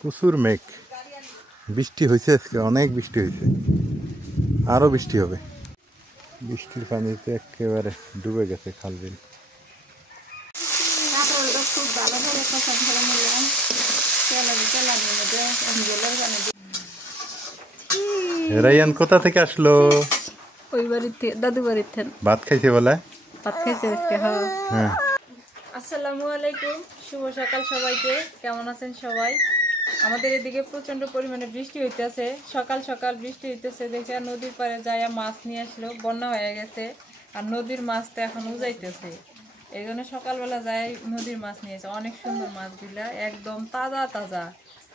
প্রচুর মেঘ, বৃষ্টি হয়েছে আজকে, অনেক বৃষ্টি হয়েছে, আরো বৃষ্টি হবে। বৃষ্টির পানিতে একেবারে ডুবে গেছে খাল বিল। রায়ান কোথা থেকে আসলো? ওই বাড়িতে, দাদু বাড়িতে। ভাত খাইছে বলে? ভাত খাইছে আজকে। হ্যাঁ। আসসালামু আলাইকুম, শুভ সকাল সবাইকে। কেমন আছেন সবাই? আমাদের এদিকে প্রচন্ড পরিমাণে বৃষ্টি হইতেছে। সকাল সকাল বৃষ্টি হইতেছে দেখে নদীর পাড়ে যাইয়া মাছ নিয়ে আসলো। বন্যা হয়ে গেছে আর নদীর মাছ তো এখন উজাইতেছে। এই জন্য সকালবেলা যাই নদীর মাছ নিয়েছে। অনেক সুন্দর মাছগুলা, একদম তাজা তাজা।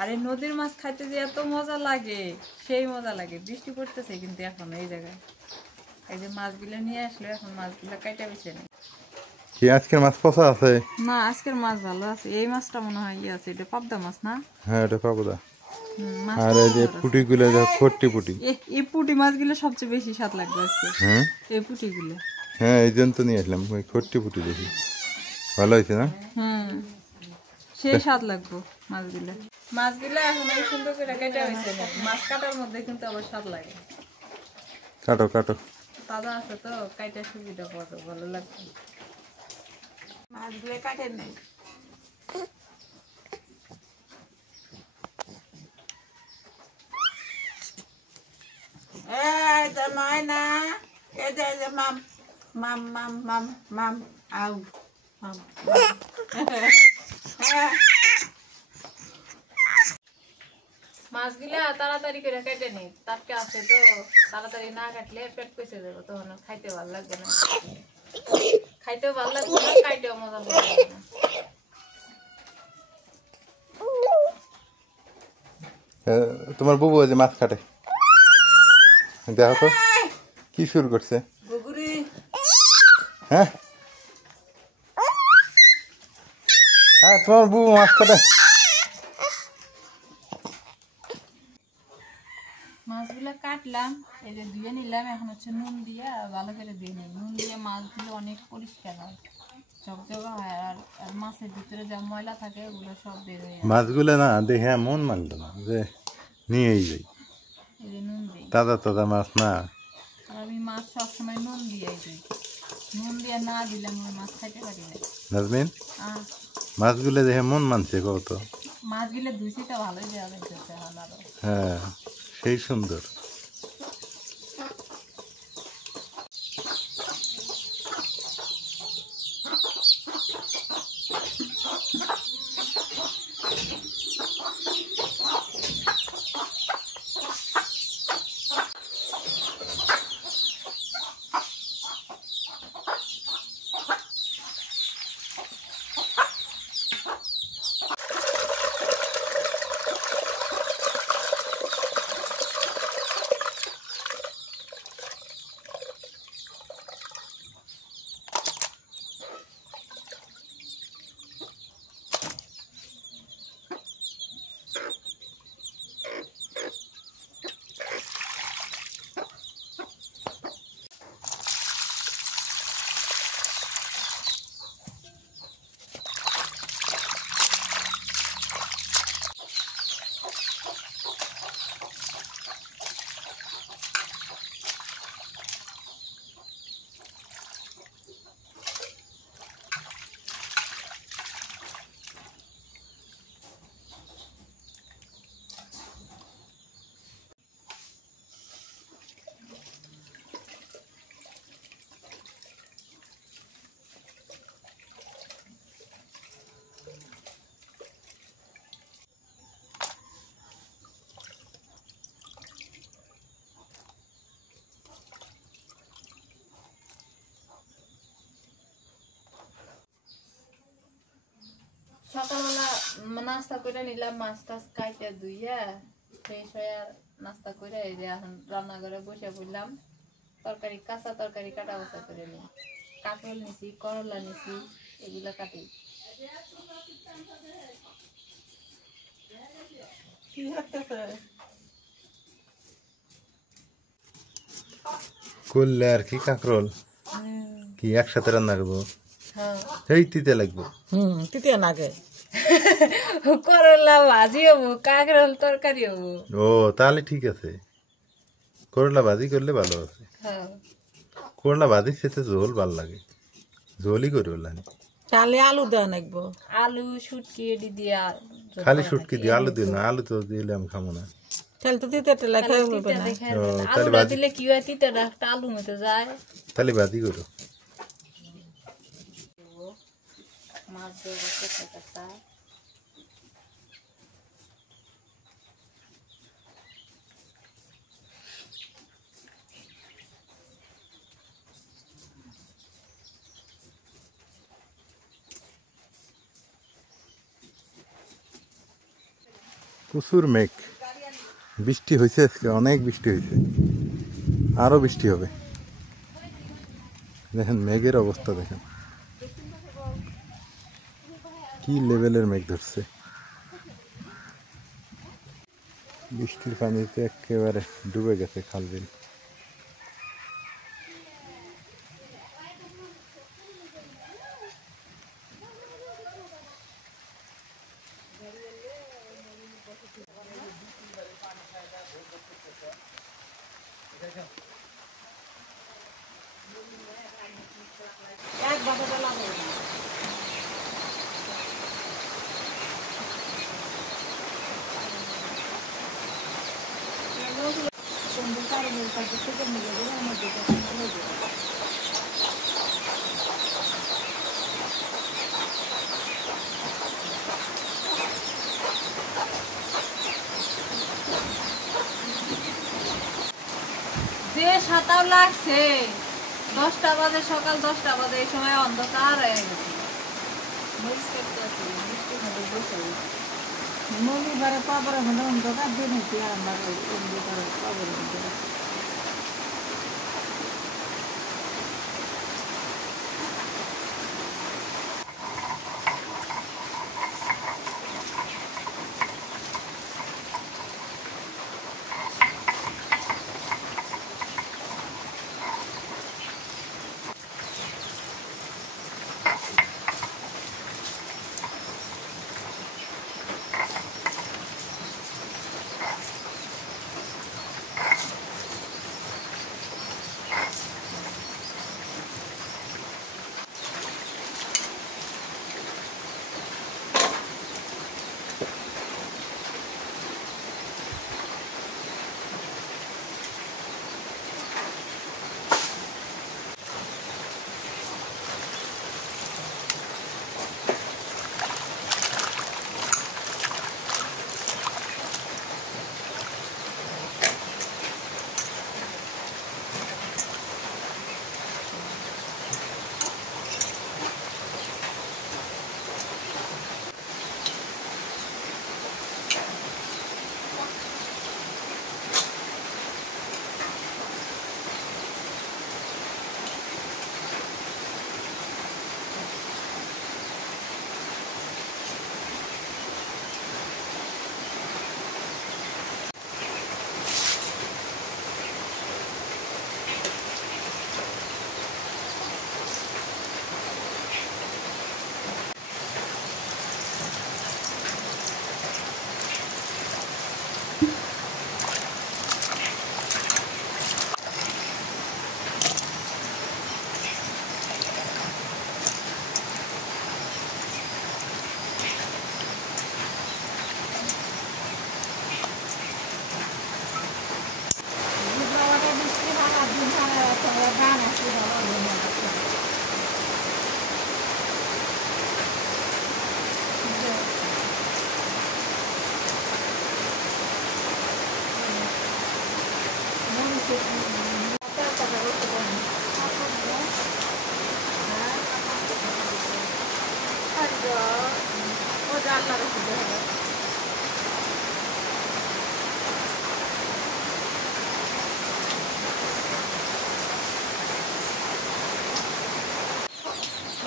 আর এই নদীর মাছ খাইতে যে এত মজা লাগে, সেই মজা লাগে। বৃষ্টি পড়তেছে কিন্তু এখন এই জায়গায়। এই যে মাছগুলা নিয়ে আসলো, এখন মাছগুলা কাইটা বেছে নেই। কি আজকের মাছ পচা আছে? না, আজকের মাছ ভালো আছে। এই মাছটা মনে হয় ইয়ে আছে, এটা পাবদা মাছ না? হ্যাঁ, এটা পাবদা। আর এই যে পুঁটিগুলো, ফট্টি পুঁটি, এই পুঁটি মাছগুলো সবচেয়ে বেশি স্বাদ লাগবে আজকে। হ্যাঁ এই পুঁটিগুলো। হ্যাঁ, এই জন্য তো নিয়ে আসলাম, ওই ফট্টি পুঁটি দেখি ভালো হয়েছে না? সেই স্বাদ লাগবে মাছগুলো। মাছগুলো এখন আমি সুন্দর করে কেটে হয়েছে। মাছ কাটার মধ্যে কিন্তু আবার স্বাদ লাগে। কাটো কাটো, তাজা আছে তো, কাইটা সুবিধা পাবো, ভালো লাগবে। মাছগুলো কাটে নেই। Mine, it is a mum, mum, mum, mum, mum, ow, mum. মাছগুলা তাড়াতাড়ি করে কেটে নি, টাটকা আছে তো। তাড়াতাড়ি না কাটলে পেট পচে যাবে, তখন খাইতে ভালো লাগবে না। খাইতেও ভালো লাগবে না, খাইতেও মজা লাগবে না। তোমার বুবু যে মাছ কাটে, দেখো তো কি শুরু করছে। হ্যাঁ হ্যাঁ, তোমার বুবু মাছ কাটে। মাছগুলো কাটলাম, এই যে ধুয়ে নিলাম। এখন হচ্ছে নুন দিয়ে ভালো করে দিয়ে নিই। নুন দিয়ে মাছগুলো অনেক পরিষ্কার হয়, ঝকঝকা হয়। আর মাছের ভিতরে যা ময়লা থাকে ওগুলো সব বের হয়ে যায়। মাছগুলো না দেখে মন মানলো না যে নিয়েই যাই। এই যে নুন দিই, তাজা তাজা মাছ না। আর আমি মাছ সবসময় নুন দিয়েই দিই। নুন দিয়ে না দিলে আমি মাছ খাইতে পারি না। নাজমিন, মাছগুলো দেখে মন মানছে কত। মাছগুলো ধুইছি তো ভালোই দেওয়া যাইতেছে। হ্যাঁ, সেই সুন্দর। সকালবেলা নাস্তা করে নিলাম, মাছ টাছ কাইটা ধুইয়া ফ্রেশ হয়ে নাস্তা করে এই যে এখন রান্নাঘরে বসে পড়লাম। তরকারি, কাঁচা তরকারি কাটা বাছা করে নিই। কাঁকরোল নিছি, করলা নিছি, এগুলো কাটি। করলে আর কি কাঁকরোল কি একসাথে রান্না করবো? হ্যাঁ, এই তিতে লাগবে। তিতিয়া নাগে। করলা ভাজি হবো, কাঁকরোল তরকারি হবো। ও তাহলে ঠিক আছে, করলা ভাজি করলে ভালো আছে। হ্যাঁ, করলা ভাজি খেতে ঝোল ভাল লাগে, ঝোলই করে বললাম। তাহলে আলু দেওয়া নাকবো। আলু শুটকি এডি দিয়া খালি শুটকি দিয়ে, আলু দিও না, আলু তো দিলে আমি খাবো না। তাহলে তো তিতে টেলা খাই হবে না। তাহলে আলুটা ভাজি, দিলে কি হয়, তিতাটা একটা আলু মতো যায়। তাহলে ভাজি করো। মাছ দেবো কাঁচা কাঁচা। প্রচুর মেঘ, বৃষ্টি হয়েছে আজকে, অনেক বৃষ্টি হয়েছে, আরো বৃষ্টি হবে। দেখেন মেঘের অবস্থা, দেখেন কি লেভেলের মেঘ ধরছে। বৃষ্টির পানিতে একেবারে ডুবে গেছে খাল বিল। যে সাঁতার লাগছে 10টা বাজে, সকাল 10টা বাজে, এই সময় অন্ধকার হয়ে গেছে। মরিচ কাটতে আছি, বৃষ্টির মধ্যে বসে আছি। মনিবারে পাবরে হলে অন্ধকার দিন হইতে আমার অন্ধকার পাবরে অন্ধকার।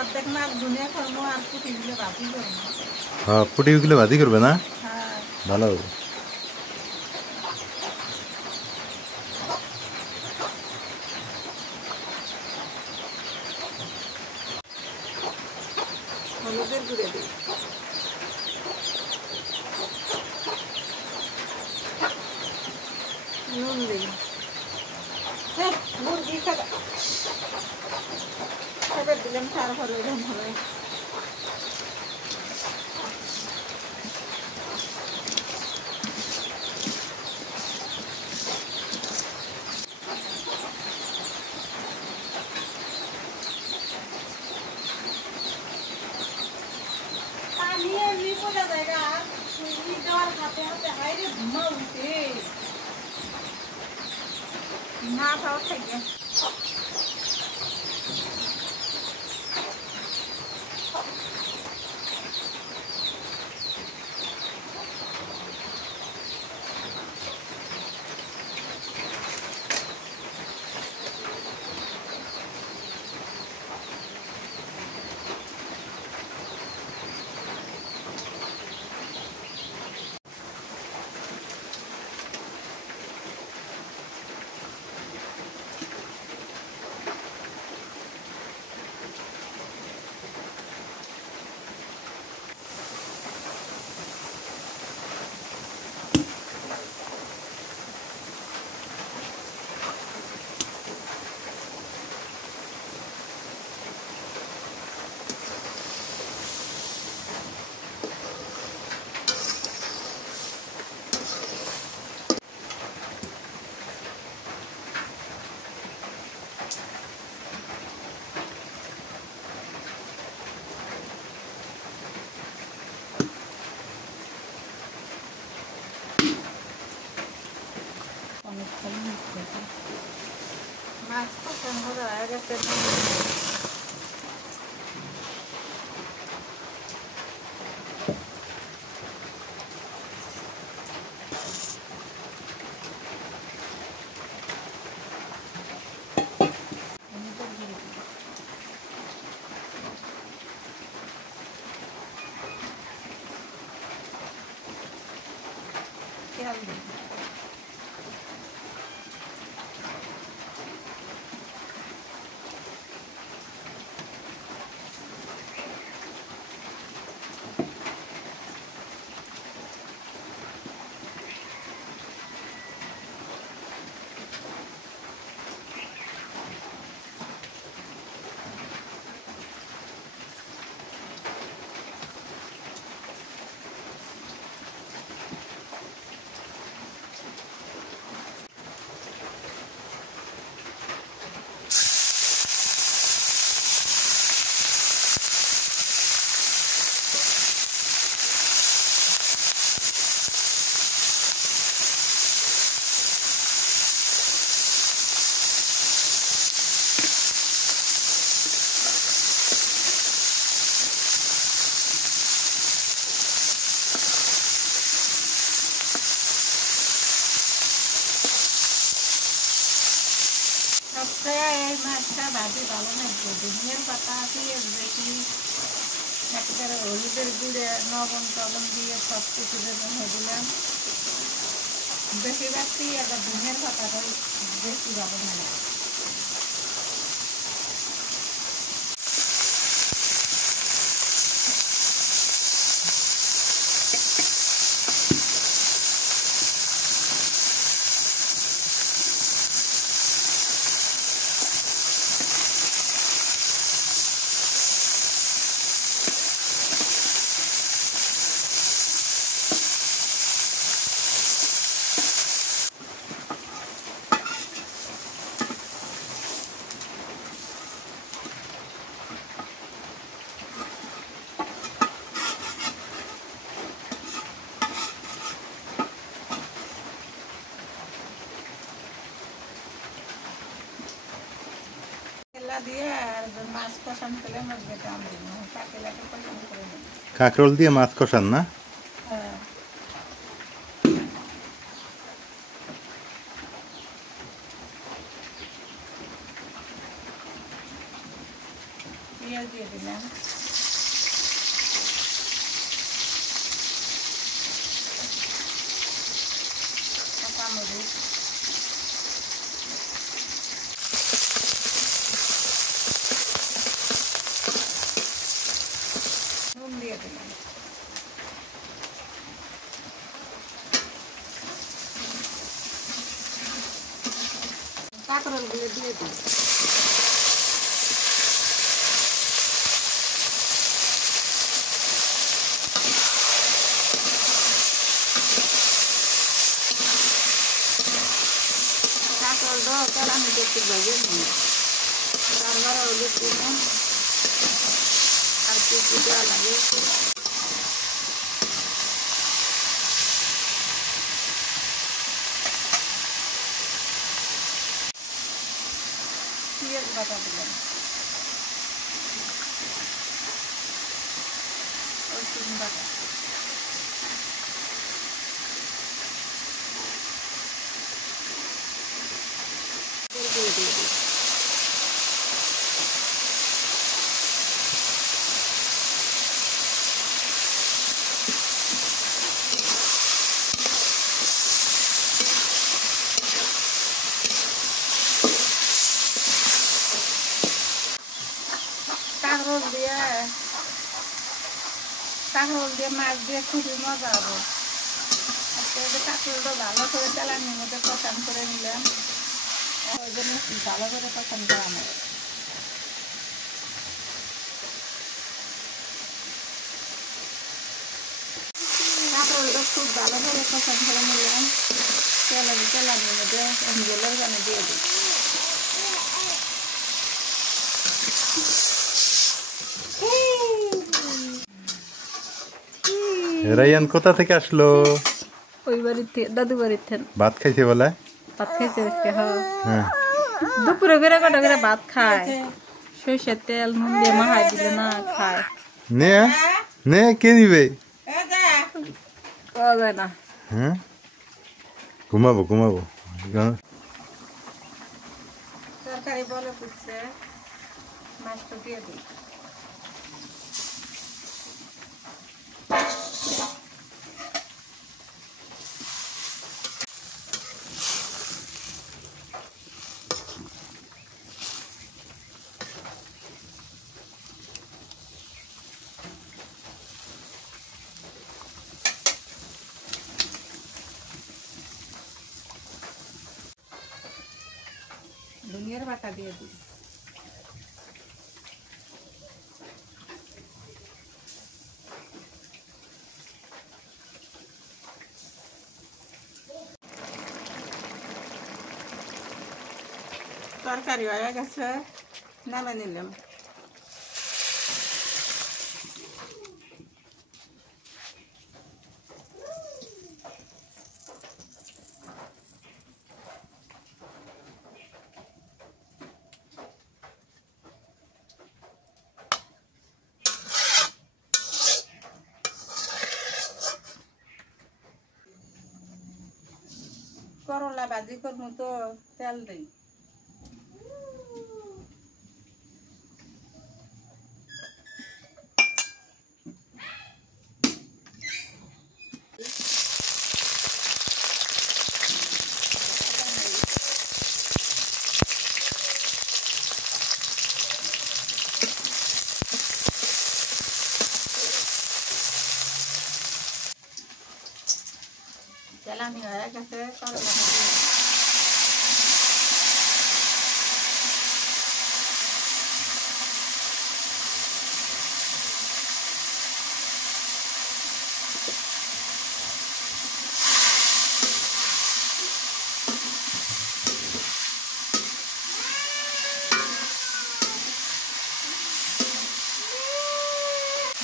অর্ধেক মাছ ধুনে করবো আর পুঁটি গুলো ভাজি করবো। হ্যাঁ, পুটিগুলো ভাজি করবে না, হ্যাঁ ভালো হবে। হলুদের গুঁড়ে দিই। কি খাবার খাবার দিলাম তারপরে এরকম হবে পানি এমনি কোথা জায়গা সুইনি দেওয়ার হাতে হাতে হাইরে ধুমা উঠে না খাওয়া থেকে মাছ পছন্দ হয়ে গেছে খেয়াল দিই সবচেয়ে এই মাছটা ভাজি ভালো লাগবে ধনিয়ার পাতা পেঁয়াজ বেশি একেবারে হলুদের গুঁড়ে লবণ টবণ দিয়ে সব কিছু হয়ে দিলাম বেশিরভাগ পেঁয়াজ আর ধনিয়ার পাতাটাই বেশি ভালো লাগে দিয়ে আর মাছ কষান তেলের মধ্যে দাম দিব কাকেলাকে কষান করে নেব কাঁকরোল দিয়ে মাছ কষান না হ্যাঁ পেঁয়াজ দিয়ে দিলাম কাঁচামরিচ নুন দিয়ে দিলাম কাঁকরোলগুলো দিয়ে দিই। কাঁকরোলটা তেলানিতে একটু ভেজে নিই, তারপর হলুদ দিলাম আর কিছু দেওয়া লাগে। পেঁয়াজ বাটা দিলাম, রসুন বাটা, দিয়ে দিই। কাঁকরোল দিয়ে মাছ দিয়ে খুবই মজা হবে। আজকে কাঁকরোলটা ভালো করে তেলানির মধ্যে কষান করে নিলাম, ওই জন্য ভালো করে কষান করা হবে। কাঁকরোলটা খুব ভালো করে কষান করে নিলাম, তেলানির মধ্যে জলের পানি দিয়ে দিই। রায়ান কোথা থেকে আসলো? ওই বাড়িতে, দাদু বাড়িতে ভাত খাইছে বলে? ভাত খাইছে আজকে। হ্যাঁ, দুপুরে করে কটা করে ভাত খায়, সরষের তেল নুন দিয়ে মাখাই দিলে না খায়। নে নে, কে নিবে? পাওয়া যায় না। হ্যাঁ, ঘুমাবো ঘুমাবো। তরকারি বলে পুষছে, মাছটা দিয়ে দিই। ধনিয়ার বাটা দিয়ে দিই। তরকারি হয়ে গেছে, নামে নিলাম। করলা ভাজি করবো তো তেল দিই। তেলানি হয়ে গেছে, করলা ভাজি।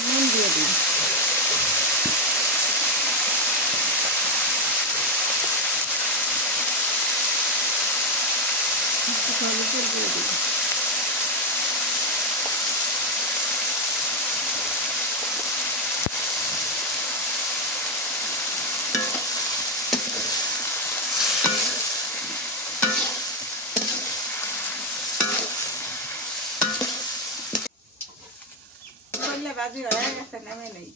নুন দিয়ে দিই। হলুদ দিয়ে দিই। করলা ভাজি হয়ে গেছে, নামে নেই।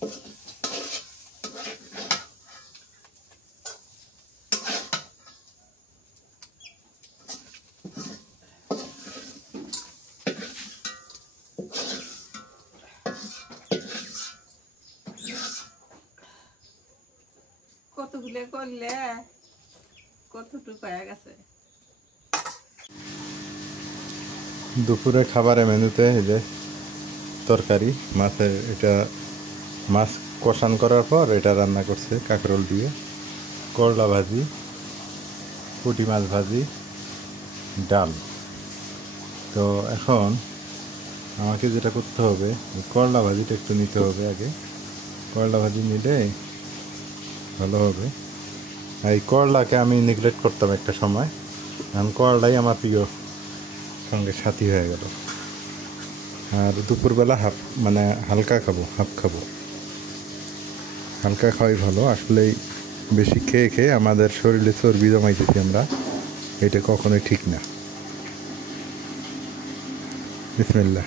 কতগুলো করলে কতটুকু হয়ে গেছে। দুপুরে খাবারের মেনুতে এই যে তরকারি মাছের, এটা মাছ কষান করার পর এটা রান্না করছে কাঁকরোল দিয়ে, করলা ভাজি, পুঁটি মাছ ভাজি, ডাল। তো এখন আমাকে যেটা করতে হবে, করলা ভাজিটা একটু নিতে হবে আগে। করলা ভাজি নিলে ভালো হবে। এই করলাকে আমি নেগলেক্ট করতাম একটা সময়, এখন করলাই আমার প্রিয় সঙ্গে সাথী হয়ে গেল। আর দুপুরবেলা মানে হালকা খাবো, হাফ খাবো। হালকা খাওয়াই ভালো। আসলেই বেশি খেয়ে খেয়ে আমাদের শরীরে চর্বি জমাইতেছি আমরা, এটা কখনোই ঠিক না। বিসমিল্লাহ।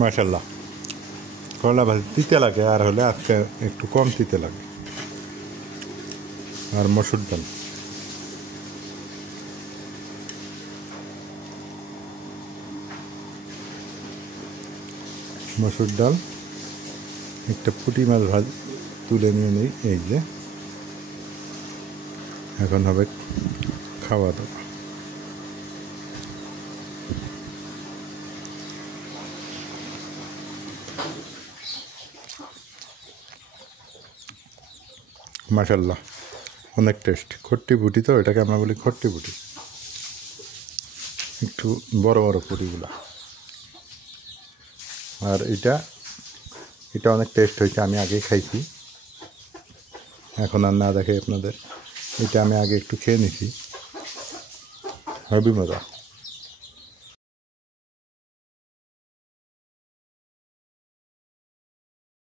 মাশাল্লাহ, করলা ভাজি তিতে লাগে, আর হলে আজকে একটু কম তিতে লাগে। আর মসুর ডাল, মসুর ডাল, একটা পুঁটি মাছ ভাজি তুলে নিয়ে নিই। এই যে এখন হবে খাওয়া দাওয়া। মাশাল্লাহ, অনেক টেস্ট। খট্টি পুঁটি, তো এটাকে আমরা বলি খট্টি পুঁটি, একটু বড় বড় পুঁটিগুলা। আর এটা অনেক টেস্ট হয়েছে, আমি আগেই খাইছি, এখন আর না দেখে আপনাদের। এটা আমি আগে একটু খেয়ে নিছি, হেবি মজা।